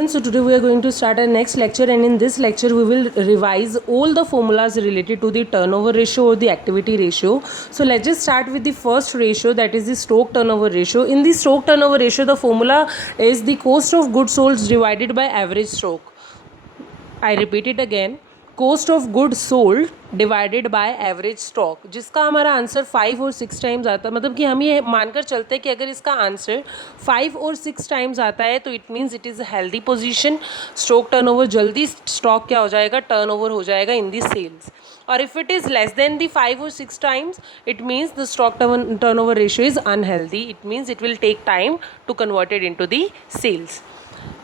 Students, so today we are going to start our next lecture, and in this lecture we will revise all the formulas related to the turnover ratio or the activity ratio. So let's just start with the first ratio, that is the stock turnover ratio. In the stock turnover ratio, the formula is the cost of goods sold divided by average stock. I repeat it again, cost of goods sold divided by average stock, जिसका हमारा answer 5 और 6 times आता है. मतलब कि हम ये मानकर चलते हैं कि अगर इसका आंसर 5 और 6 टाइम्स आता है तो it means it is a healthy position. Stock turnover जल्दी स्टॉक क्या हो जाएगा, टर्नओवर हो जाएगा इन दी सेल्स. और if it is less than the 5 और 6 times, it means the stock turnover ratio is unhealthy. It means it will take time to convert it into the sales.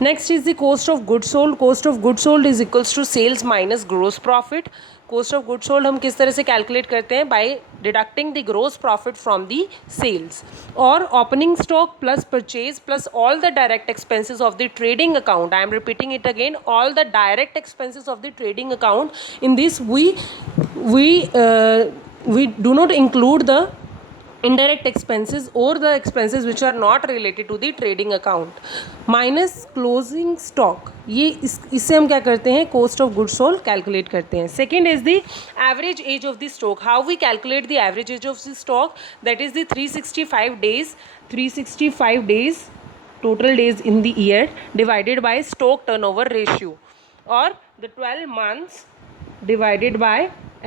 Next is the cost of goods sold. Cost of goods sold is equals to sales minus gross profit. Cost of goods sold हम किस तरह से calculate करते हैं, by deducting the gross profit from the sales. और opening stock plus purchase plus all the direct expenses of the trading account. I am repeating it again, all the direct expenses of the trading account. In this we do not include the indirect expenses or the expenses which are not related to the trading account. Minus closing stock, ये इससे हम क्या करते हैं, cost of goods sold calculate करते हैं. Second is the average age of the stock. How we calculate the average age of the stock? That is the 365 days. 365 days total days in the year divided by stock turnover ratio, or the 12 months divided by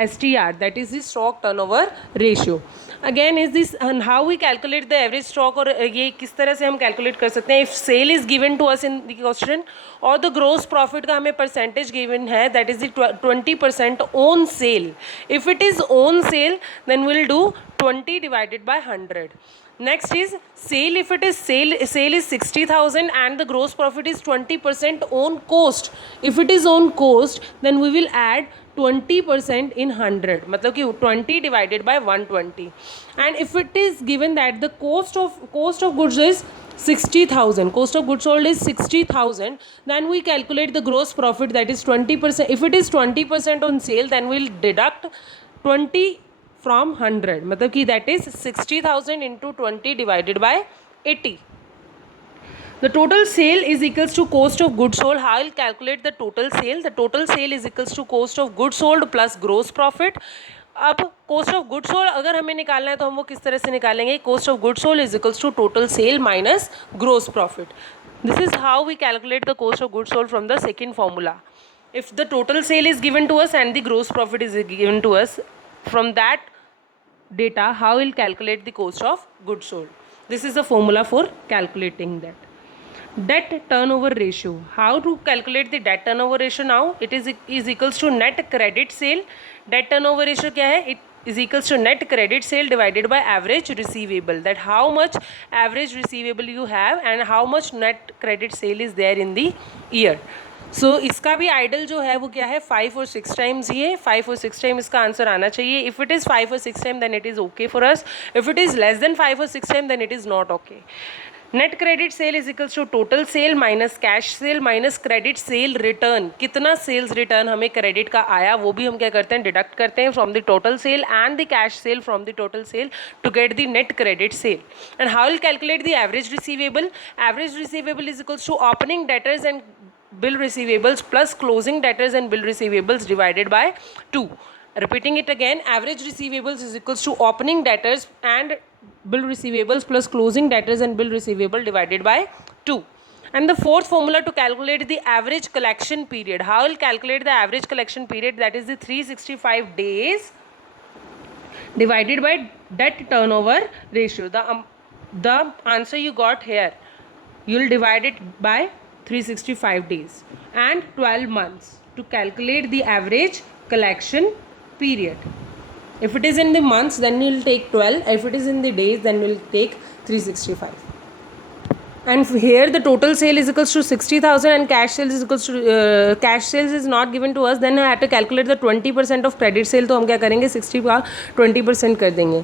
STR, that is the stock turnover ratio. Again is this, and how we calculate the average stock, और ये किस तरह से हम calculate कर सकते हैं. If sale is given to us in the question, और द ग्रोस प्रॉफिट का हमें परसेंटेज गिवन है, that is the 20% on sale. If it is on sale then will do 20 divided by 100. Next is sale. If it is sale is 60,000 and the gross profit is 20% on cost. If it is on cost, then we will add 20% in 100, मतलब कि 20 divided by 120. And if it is given that the cost of goods is 60,000, cost of goods sold is 60,000, then we calculate the gross profit, that is 20%. If it is 20% on sale, then we'll deduct 20 from 100, मतलब कि that is 60,000 into 20 divided by 80. The total sale is equals to cost of goods sold. How will calculate the total sale? The total sale is equals to cost of goods sold plus gross profit. अब cost of goods sold अगर हमें निकालना है तो हम वो किस तरह से निकालेंगे, cost of goods sold is equals to total sale minus gross profit. This is how we calculate the cost of goods sold from the second formula. If the total sale is given to us and the gross profit is given to us, from that data how we'll calculate the cost of goods sold. This is the formula for calculating that. Debt turnover ratio. How to calculate the debt turnover ratio now? It is equals to net credit sale. Debt turnover ratio क्या है? It is equals to net credit sale divided by average receivable. That how much average receivable you have and how much net credit sale is there in the year. सो इसका भी idol जो है वो क्या है, 5 और 6 टाइम्स ही है. 5 और 6 टाइम इसका आंसर आना चाहिए. इफ़ इट इज़ 5 और 6 time then it is okay for us. If it is less than 5 और 6 time then it is not okay. Net credit sale is equals to total sale minus cash sale minus credit sale return. कितना sales return हमें credit का आया वो भी हम क्या करते हैं, डिडक्ट करते हैं from the total sale and the cash sale from the total sale to get the net credit sale. And how will calculate the average receivable. Average receivable is equals to opening debtors and bill receivables plus closing debtors and bill receivables divided by 2. Repeating it again, average receivables is equals to opening debtors and bill receivables plus closing debtors and bill receivable divided by 2. And the fourth formula to calculate the average collection period. How will calculate the average collection period? That is the 365 days divided by debt turnover ratio. The answer you got here, you will divide it by 365 days and 12 months to calculate the average collection period. If it is in the months, then you will take 12. If it is in the days, then you will take 365. And here the total sale is equals to 60,000 and cash sales is equals to cash sales is not given to us. Then I have to calculate the 20% of credit sale. तो हम क्या करेंगे, 60 का 20% कर देंगे.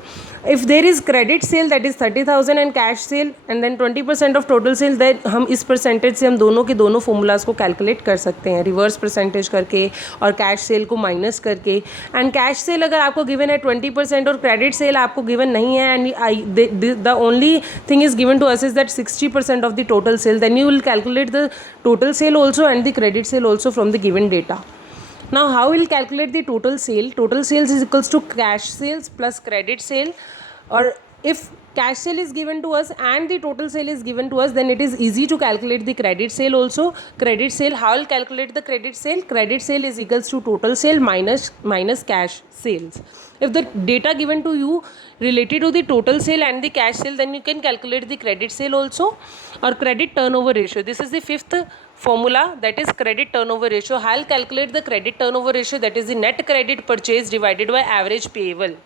If there is credit sale that is 30,000 and cash sale and then 20% of total sale, then हम इस percentage से हम दोनों के दोनों फॉर्मूलाज को कैलकुलेट कर सकते हैं, रिवर्स परसेंटेज करके और कैश सेल को माइनस करके. एंड कैश सेल अगर आपको गिवन है 20% और क्रेडिट सेल आपको गिवन नहीं है, and the only thing is given to us is that 60% 50% of the total sale, then you will calculate the total sale also and the credit sale also from the given data. Now how we'll calculate the total sale? Total sales is equals to cash sales plus credit sale, or if cash sale is given to us and the total sale is given to us, then it is easy to calculate the credit sale also. Credit sale, how will calculate the credit sale? Credit sale is equals to total sale minus cash sales. If the data given to you related to the total sale and the cash sale, then you can calculate the credit sale also, or credit turnover ratio. This is the fifth formula, that is credit turnover ratio. I'll calculate the credit turnover ratio, that is the net credit purchase divided by average payable.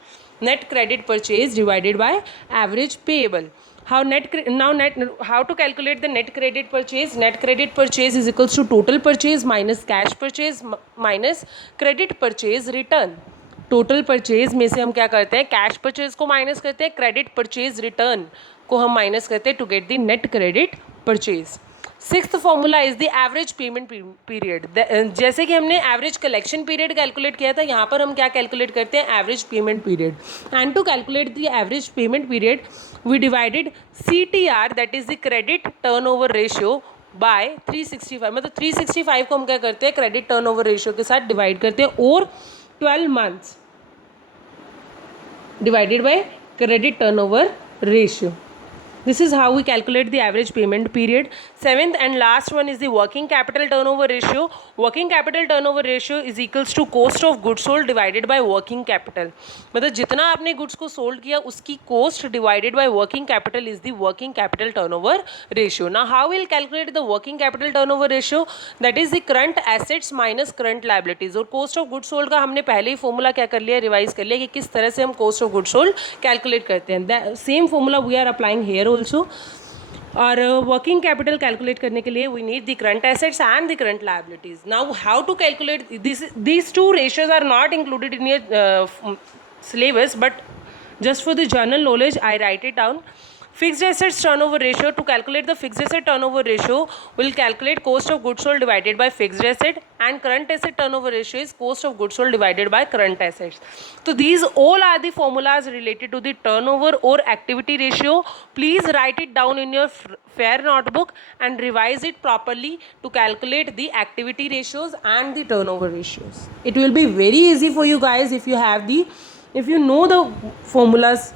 Net credit purchase divided by average payable. How to calculate the net credit purchase? Net credit purchase is equals to total purchase minus cash purchase minus credit purchase return. Total purchase में से हम क्या करते हैं, cash purchase को minus करते हैं, credit purchase return को हम माइनस करते हैं to get the net credit purchase. Sixth formula is the average payment period. जैसे कि हमने एवरेज कलेक्शन पीरियड कैलकुलेट किया था, यहाँ पर हम क्या कैलकुलेट करते हैं, average payment period. And to calculate the average payment period we divided CTR, that is the credit turnover ratio, by 365. मतलब 365 को हम क्या करते हैं, क्रेडिट टर्नओवर रेशियो के साथ डिवाइड करते हैं, और 12 months divided by credit turnover ratio. This is how we calculate the average payment period. Seventh and last one is the working capital turnover ratio. Working capital turnover ratio is equals to cost of goods sold divided by working capital. मतलब जितना आपने goods को sold किया उसकी cost divided by working capital is the working capital turnover ratio. Now how we'll calculate the working capital turnover ratio? That is the current assets minus current liabilities. और cost of goods sold का हमने पहले ही formula क्या कर लिया, revise कर लिया कि किस तरह से हम cost of goods sold calculate करते हैं. The same formula we are applying here also. और वर्किंग कैपिटल कैलकुलेट करने के लिए we need the current assets and the current liabilities. Now how to calculate these two ratios are not included in your syllabus, but just for the general knowledge I write it down. Fixed assets turnover ratio. To calculate the fixed asset turnover ratio, we'll calculate cost of goods sold divided by fixed asset, and current asset turnover ratio is cost of goods sold divided by current assets. So these all are the formulas related to the turnover or activity ratio. Please write it down in your fair notebook and revise it properly to calculate the activity ratios and the turnover ratios. It will be very easy for you guys if you know the formulas